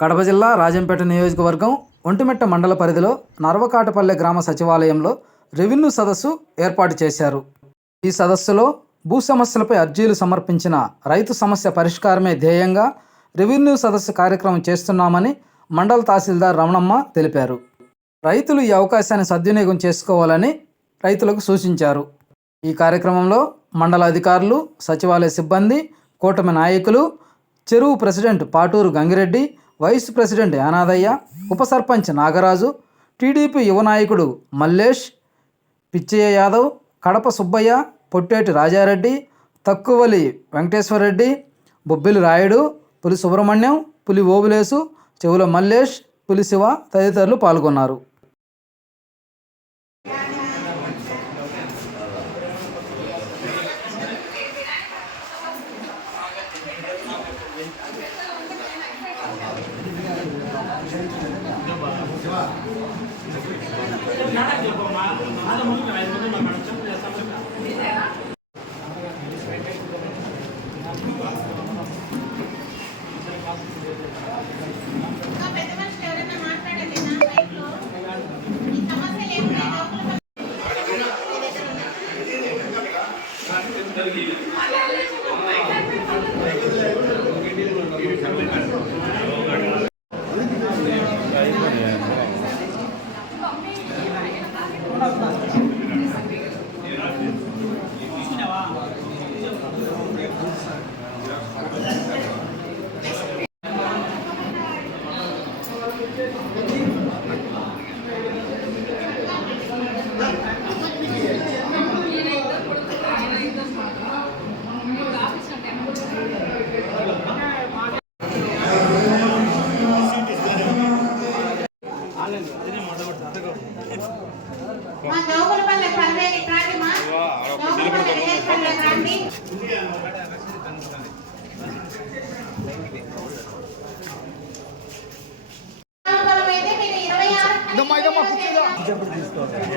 కడప జిల్లా రాజంపేట నియోజకవర్గం ఒంటిమిట్ట మండల పరిధిలో నర్వకాటపల్లె గ్రామ సచివాలయంలో రెవెన్యూ సదస్సు ఏర్పాటు చేశారు. ఈ సదస్సులో భూ సమస్యలపై అర్జీలు సమర్పించిన రైతు సమస్య పరిష్కారమే ధ్యేయంగా రెవెన్యూ సదస్సు కార్యక్రమం చేస్తున్నామని మండల తహసీల్దార్ రమణమ్మ తెలిపారు. రైతులు ఈ అవకాశాన్ని సద్వినియోగం చేసుకోవాలని రైతులకు సూచించారు. ఈ కార్యక్రమంలో మండల అధికారులు, సచివాలయ సిబ్బంది, కూటమి నాయకులు, చెరువు president Paturu Gangireddy, vice president Yanadaiah, ఉప సర్పంచ్ నాగరాజు, టీడీపీ యువ నాయకుడు మల్లేష్, పిచ్చయ్య యాదవ్, కడప సుబ్బయ్య, పొట్టేటి రాజారెడ్డి, తక్కువలి వెంకటేశ్వరరెడ్డి, బొబ్బిలి రాయుడు, పులి సుబ్రహ్మణ్యం, పులి ఓబులేసు, చెవుల మల్లేష్, పులి శివ తదితరులు పాల్గొన్నారు. తీసుకోవాలి